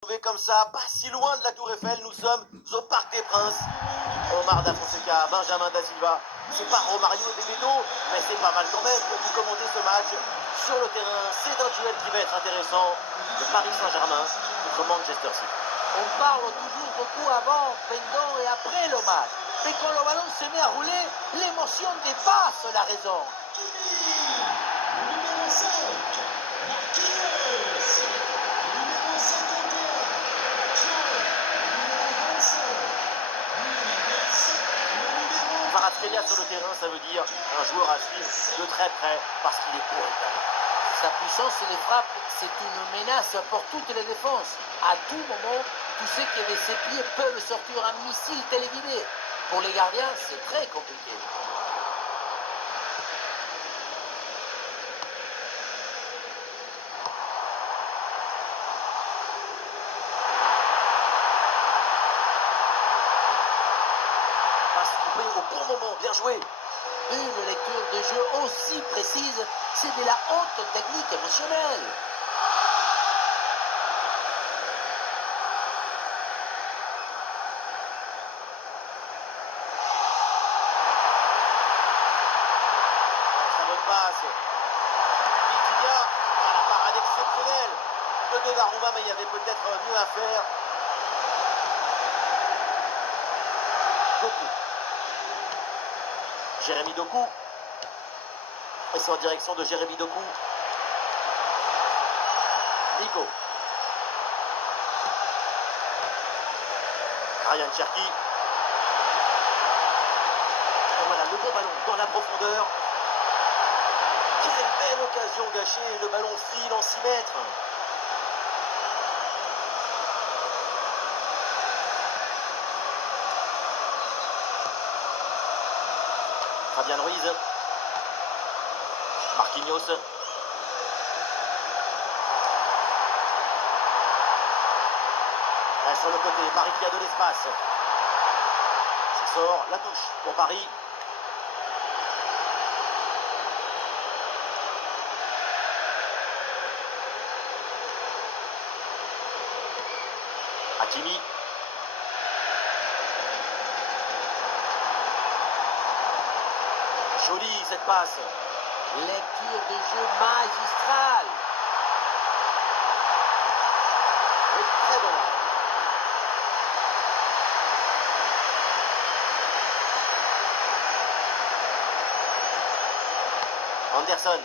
Comme ça, pas si loin de la Tour Eiffel, nous sommes au Parc des Princes. Omar Da Fonseca, Benjamin Da Silva, c'est pas Romario De Beto, mais c'est pas mal quand même pour vous commenter ce match. Sur le terrain, c'est un duel qui va être intéressant. Le Paris Saint-Germain contre Manchester City. On parle toujours beaucoup avant, pendant et après le match. Mais quand le ballon se met à rouler, l'émotion dépasse la raison. Kvaratskhelia sur le terrain, ça veut dire un joueur à suivre de très près parce qu'il est pour également. Sa puissance et les frappes, c'est une menace pour toutes les défenses. À tout moment, tu sais que de ses pieds peuvent sortir un missile téléguidé. Pour les gardiens, c'est très compliqué. Passe coupé au bon moment, bien joué. Une lecture de jeu aussi précise, c'est de la haute technique émotionnelle. Très bonne passe. Vitinha, la parade exceptionnelle de Donnarumma, mais il y avait peut-être mieux à faire. Doku. Jérémy Doku. Et c'est en direction de Jérémy Doku. Nico. Ryan Cherki. Et voilà le bon ballon dans la profondeur. Quelle belle occasion gâchée. Le ballon file en 6 mètres. Fabian Ruiz. Marquinhos. Là, sur le côté, Paris qui a de l'espace. Ça sort, la touche pour Paris. Hakimi. Jolie cette passe. Lecture de jeu magistrale. Oui, très bon. Anderson.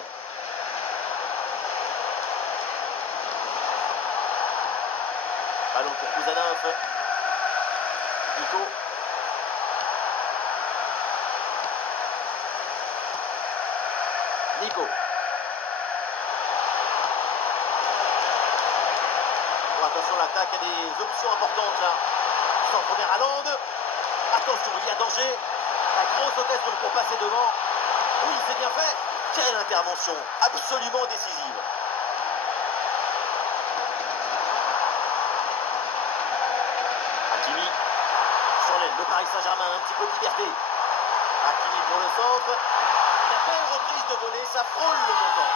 Ballon pour Kouzanov. Nico. Nico. Bon, attention, l'attaque a des options importantes là. Sans première à Lande. Attention, il y a danger. La grosse occasion pour passer devant. Oui, c'est bien fait. Quelle intervention absolument décisive. Hakimi. Sur l'aile, le Paris Saint-Germain, un petit peu de liberté. Hakimi pour le centre. La belle reprise de volée, ça frôle le montant.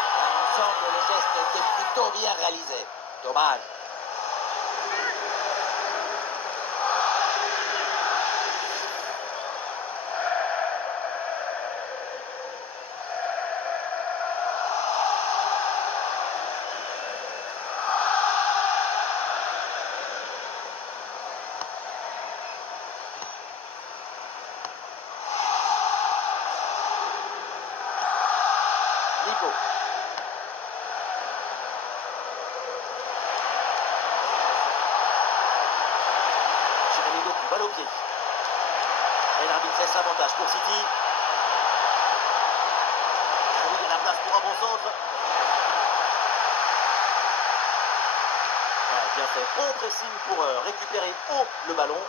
Ensemble, le geste était plutôt bien réalisé. Dommage. Nico. Jérémy Doku, balle au pied. Et l'arbitre laisse l'avantage pour City. Ah oui, il y a la place pour un bon centre. Ouais, bien fait. Bon pressing pour récupérer haut le ballon.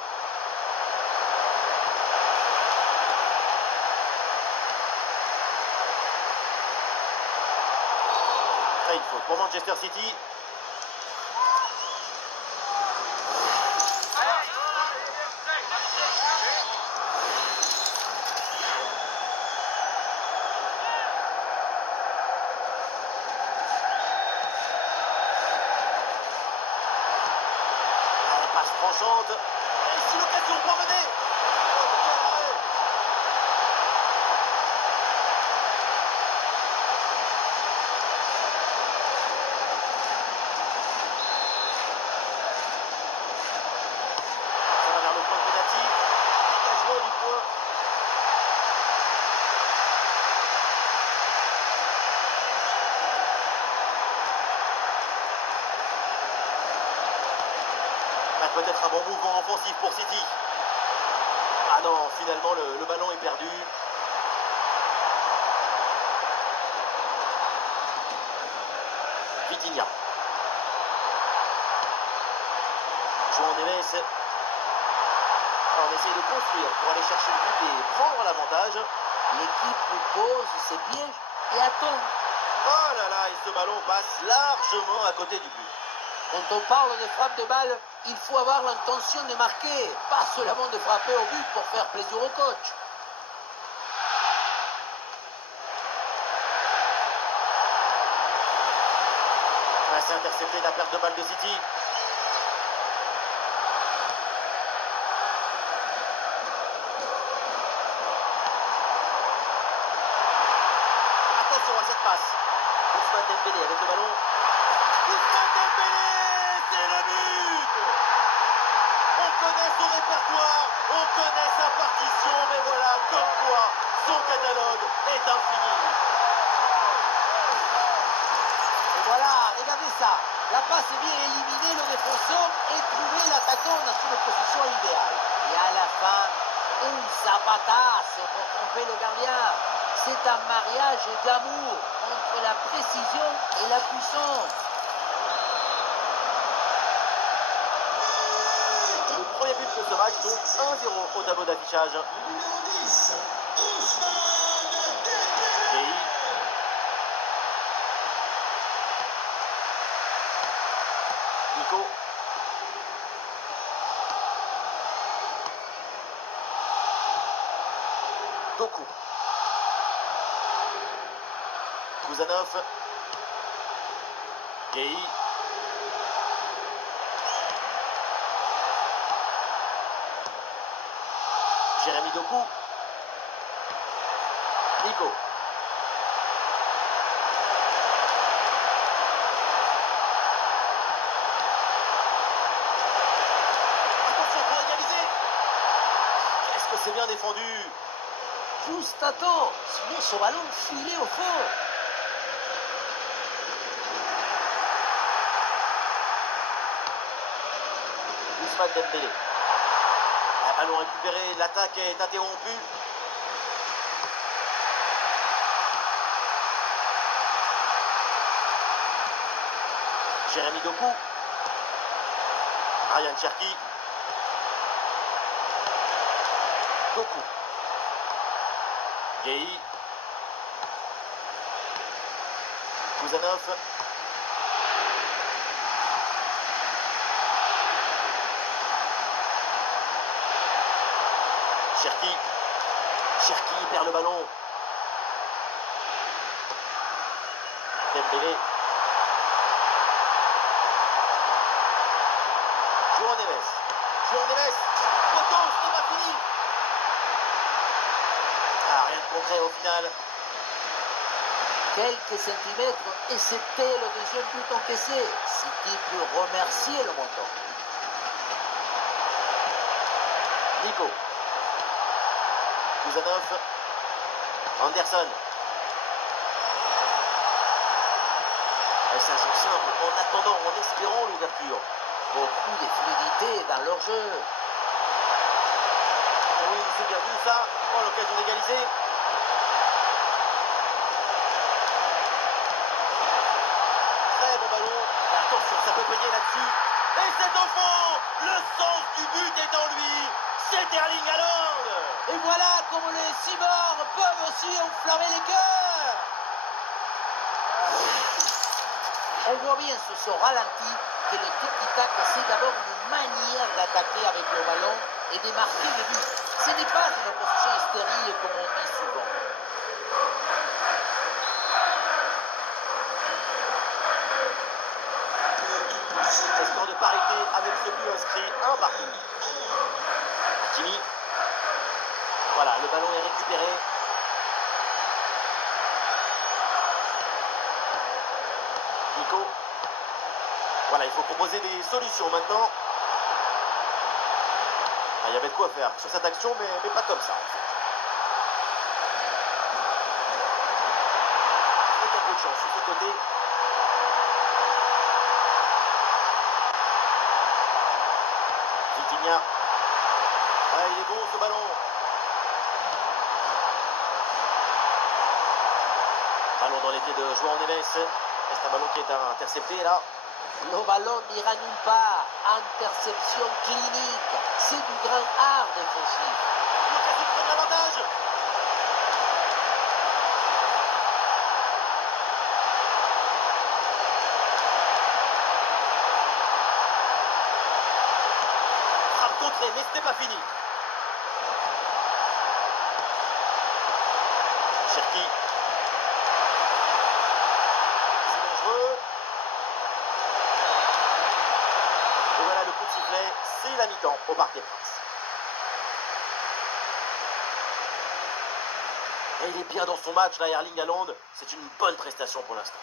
Là, il faut pour Manchester City. Passe tranchante. Et ici l'occasion pour mener. Oh, quel arrêt. Ça va vers le point de pénalty. Dégagement du point. Ah, peut-être un bon mouvement offensif pour City. Ah non, finalement le ballon est perdu. Vitinha. João Neves. On essaye de construire pour aller chercher le but et prendre l'avantage. L'équipe pose ses pièges et attend. Oh là là, et ce ballon passe largement à côté du but. Quand on parle de frappe de balle, il faut avoir l'intention de marquer, pas seulement de frapper au but pour faire plaisir au coach. Ah, c'est intercepté la perte de balle de City. Attention à cette passe. Ousmane Dembélé avec le ballon. Ousmane Dembélé, c'est le but. On connaît son répertoire, on connaît sa partition, mais voilà, comme quoi, son catalogue est infini. Et voilà, regardez ça. La passe est bien éliminée, le défenseur et trouvé l'attaquant dans une position idéale. Et à la fin, un zapatazo pour tromper le gardien. C'est un mariage d'amour entre la précision et la puissance. Le premier but de ce match, donc 1-0 au tableau d'affichage. Gueye. Nico. Doku. Kouzanov. Gueye. Jérémy Doku. Nico. Attention pour égaliser. Qu'est-ce que c'est bien défendu. Juste à temps, sinon ce ballon filait au fond. Ousmane Dembélé. Un ballon récupéré, l'attaque est interrompue. Jérémy Doku. Ryan Cherki. Doku. Gueye. Kouzanov. Cherki. Cherki perd le ballon. Dembélé. João Neves. João Neves. Poteau, ce n'est pas fini. Ah, rien de concret au final. Quelques centimètres et c'était le deuxième but encaissé. City peut remercier le montant. Nico. Kouzanov. Anderson. Et ça joue simple, en attendant, en espérant l'ouverture. Beaucoup de fluidité dans leur jeu. Oui, c'est bien vu ça. Oh, l'occasion d'égaliser. Très bon ballon. Attention, ça peut payer là-dessus. Et c'est au fond. Le sens du but est en lui. C'est Erling Haaland. Et voilà comment les cyborgs peuvent aussi enflammer les cœurs. On voit bien sur ce ralenti que le tiki-tac, c'est d'abord une manière d'attaquer avec le ballon et de marquer le but. Ce n'est pas une position stérile comme on dit souvent. Score de parité avec ce but inscrit. Un récupérer. Nico. Voilà, il faut proposer des solutions maintenant. Ah, il y avait de quoi faire sur cette action, mais pas comme ça en fait. Avec un peu de chance sur ce côté. Vitinha. Ah, il est bon ce ballon. Ballon dans les pieds de João Neves. C'est un ballon qui est intercepté là. Le ballon n'ira nulle part. Interception clinique. C'est du grand art défensif. L'occasion de prendre l'avantage. Frappe contrée, mais ce n'est pas fini. Cherki. C'est dangereux. Et voilà le coup de sifflet. C'est la mi-temps au Parc des Princes. Et il est bien dans son match là, Erling Haaland. C'est une bonne prestation pour l'instant.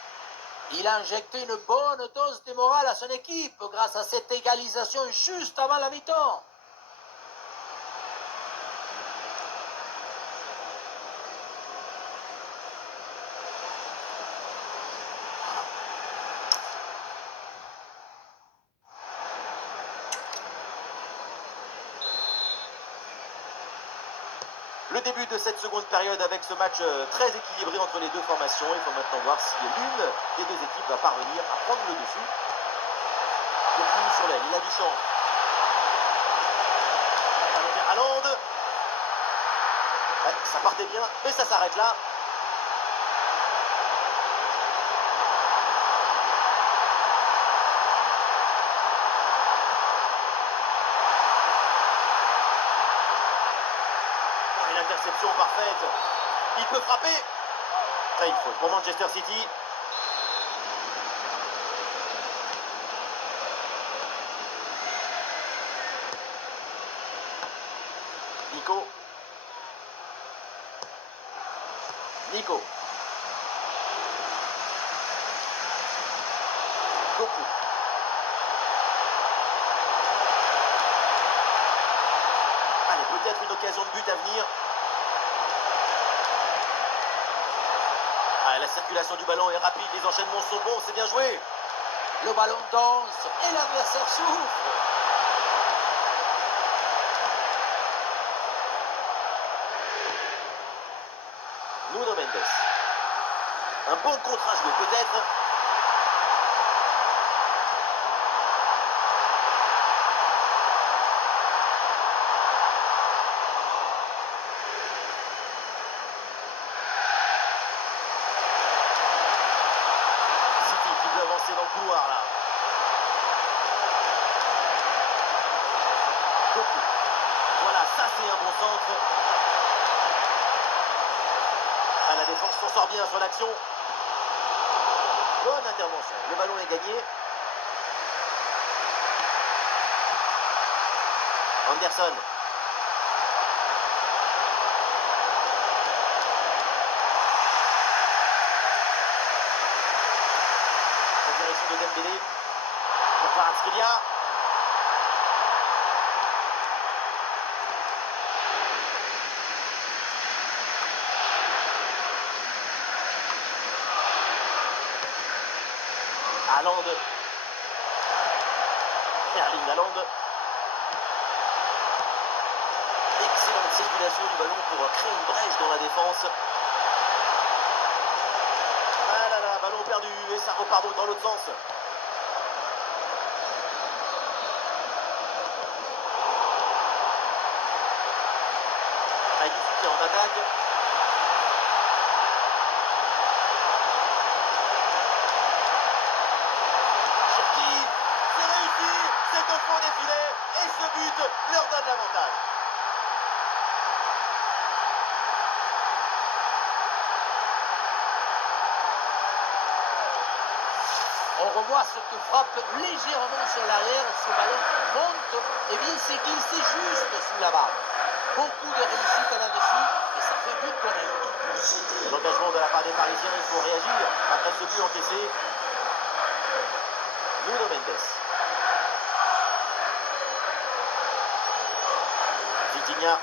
Il a injecté une bonne dose de morale à son équipe grâce à cette égalisation juste avant la mi-temps. Le début de cette seconde période avec ce match très équilibré entre les deux formations. Il faut maintenant voir si l'une des deux équipes va parvenir à prendre le dessus. Depuis sur l'aile, il a du champ. Ballon vers Haaland. Ouais, ça partait bien, mais ça s'arrête là. Une interception parfaite. Il peut frapper. Là, il faut pour Manchester City. Nico. Nico. Doku. Allez, peut-être une occasion de but à venir. Ah, la circulation du ballon est rapide, les enchaînements sont bons, c'est bien joué. Le ballon danse et l'adversaire souffre. Nuno Mendes. Un bon contre à jouer peut-être. City qui peut avancer dans le couloir là. Doku. Voilà, ça c'est un bon centre. Ah, la défense s'en sort bien sur l'action. Bonne intervention. Le ballon est gagné. Anderson. En direction de Dembélé. Pour Kvaratskhelia. Haaland. Erling Haaland. Excellente circulation du ballon pour créer une brèche dans la défense. Ah là là, ballon perdu et ça repart donc dans l'autre sens. Avec du soutien en attaque. C'est au fond des filets et ce but leur donne l'avantage. On revoit cette frappe légèrement sur l'arrière. Ce ballon qui monte, et bien s'est glissé juste sous la barre. Beaucoup de réussite là-dessus. et ça fait but quand même. L'engagement de la part des Parisiens, il faut réagir après ce but encaissé. Nuno Mendes. Vitinha.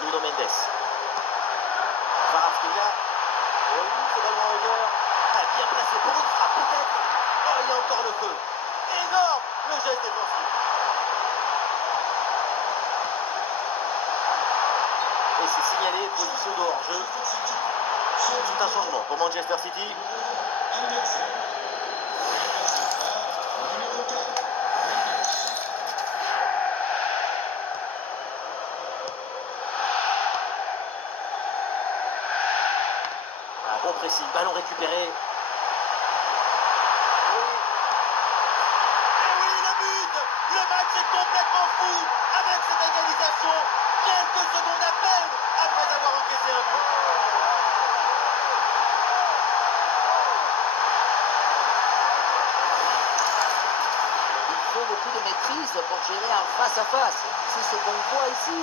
Nuno Mendes. Kvaratskhelia. Oh oui, c'est ballon en hauteur. Ah, bien placé pour une frappe peut-être. Oh, il y a encore le feu. Énorme le geste défensif. Et c'est signalé, position de hors-jeu. C'est un changement pour Manchester City. Un bon pressing, ballon récupéré. Oui. Et oui, le but. Le match est complètement fou avec cette égalisation. Quelques secondes à peine après avoir encaissé un but. Il faut beaucoup de maîtrise pour gérer en face à face. C'est ce qu'on voit ici.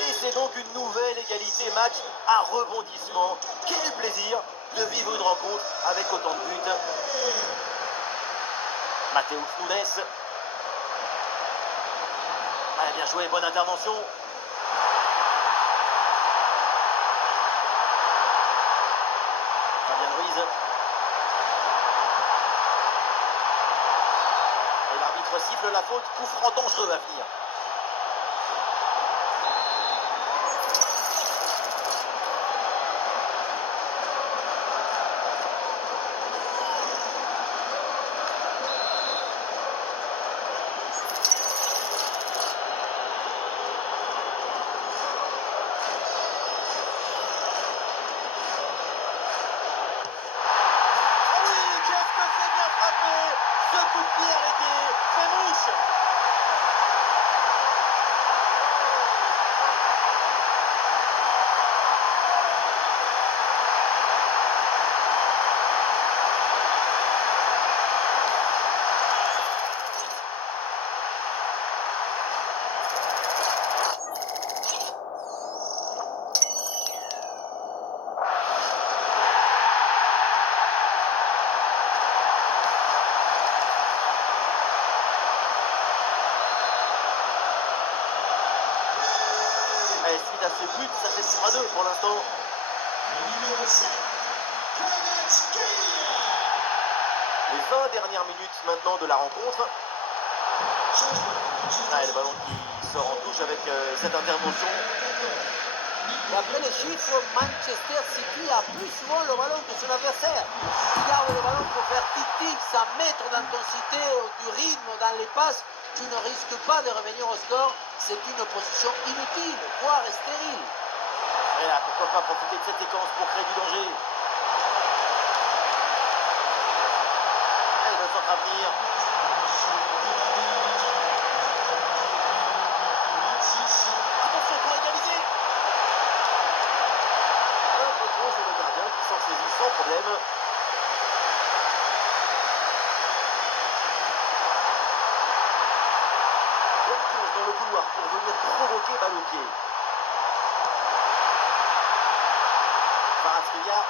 Et c'est donc une nouvelle égalité, match à rebondissement. Quel plaisir de vivre une rencontre avec autant de buts. Matheus Nunes. Ah, bien joué, bonne intervention. Fabien Ruiz. Et l'arbitre siffle la faute, coup franc dangereux à venir. Ce coup de pied arrêté fait mouche. Et suite à ce but, ça fait 3-2 pour l'instant. Les 20 dernières minutes maintenant de la rencontre. Ah, et le ballon qui sort en touche avec cette intervention. D'après les chiffres, Manchester City a plus souvent le ballon que son adversaire. Tu gardes le ballon pour faire tic-tic, sans mettre d'intensité, du rythme dans les passes, tu ne risques pas de revenir au score. C'est une position inutile, voire stérile. Et là, pourquoi pas profiter de cette séquence pour créer du danger. Et le centre à venir. Attention pour égaliser. Un peu trop, c'est le gardien qui s'en saisit sans problème. On course dans le couloir pour venir provoquer balle au pied. Kvaratskhelia.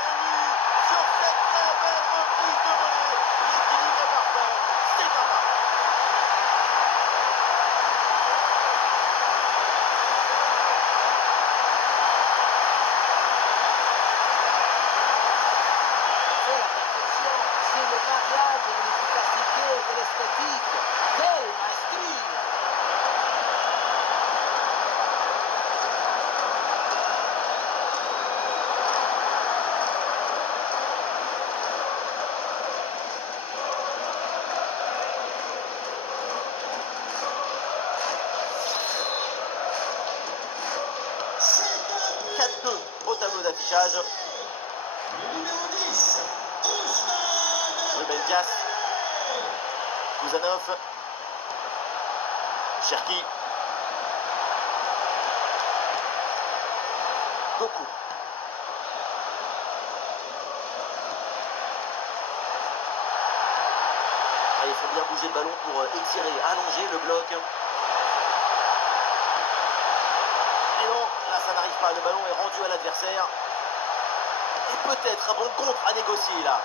Et oui, sur cette très belle reprise de volée, l'équilibre est parfait, c'est un parfait. C'est la perfection, c'est le mariage de l'efficacité et de l'esthétique. Quelle maestrie! Au tableau d'affichage. Ruben Dias. Kuzanov. Cherki. Doku. Ah, il faut bien bouger le ballon pour étirer, allonger le bloc. Et non, là ça n'arrive pas, le ballon est rendu à l'adversaire. Et peut-être un bon contre à négocier là.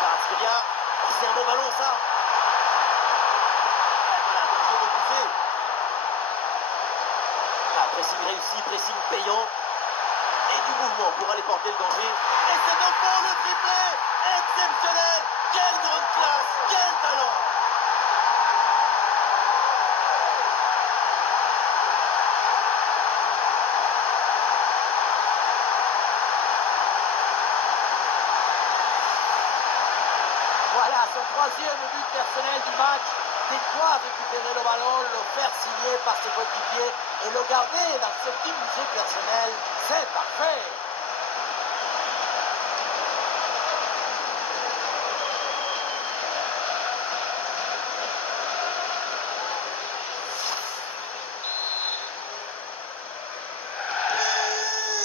Kvaratskhelia. Oh, c'est un bon ballon ça. Ah, voilà, donc jeu repoussé. Ah, pressing réussi, pressing payant. Et du mouvement pour aller porter le danger. Et c'est de bon le triplé. Exceptionnel. Quelle grande classe, quel talent. Voilà son troisième but personnel du match. De quoi récupérer le ballon, le faire signer par ses coéquipiers et le garder dans ce petit musée personnel. C'est parfait.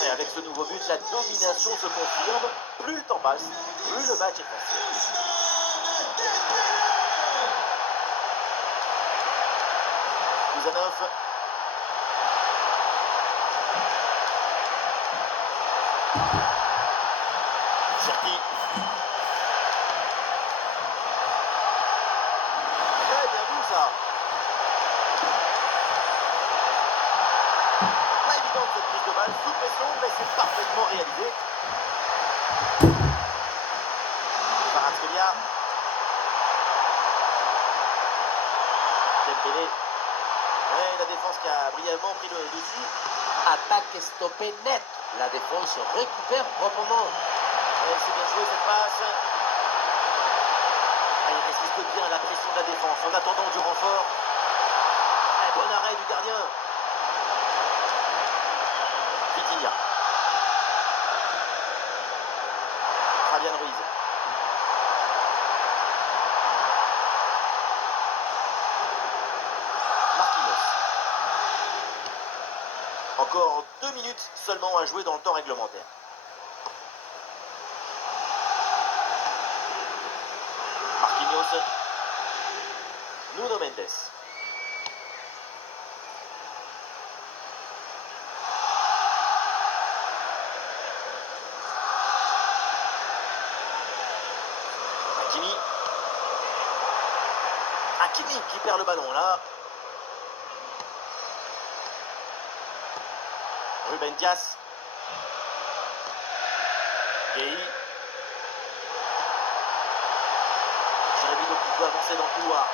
Et avec ce nouveau but, la domination se confirme. Plus le temps passe, plus le match est facile. Kuzanov. Cherki. Très bien vu ça. Pas évident cette prise de balle sous pression, mais c'est parfaitement réalisé. Kvaratskhelia. Dembélé. Ouais, la défense qui a brièvement pris le dessus. Attaque stoppée net. La défense récupère proprement. Ouais, c'est bien joué cette passe. Ah, il résiste bien à la pression de la défense en attendant du renfort. Et bon arrêt du gardien. Vitinha. Fabian Ruiz. Marquinhos. Encore 2 minutes seulement à jouer dans le temps réglementaire. Marquinhos. Nuno Mendes. Hakimi. Hakimi qui perd le ballon là. Ruben Dias. Gueye. Jérémy Doku peut avancer dans le couloir.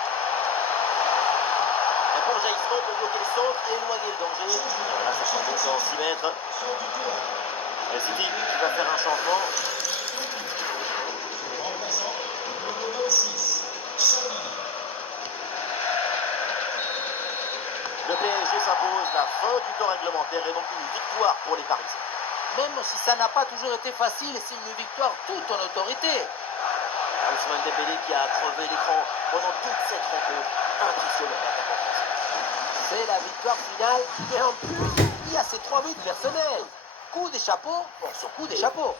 Un bon jaillissement pour bloquer le centre et éloigner le danger. Voilà, ça change donc en 6 mètres. Et City qui va faire un changement. Le PSG s'impose, la fin du temps réglementaire et donc une victoire pour les Parisiens. Même si ça n'a pas toujours été facile, c'est une victoire toute en autorité. Ousmane Dembélé qui a crevé l'écran pendant toute cette rencontre. Impressionnant l'attaquant français. C'est la victoire finale et en plus, il y a ces 3 buts personnels. Coup des chapeaux pour ce coup des chapeaux.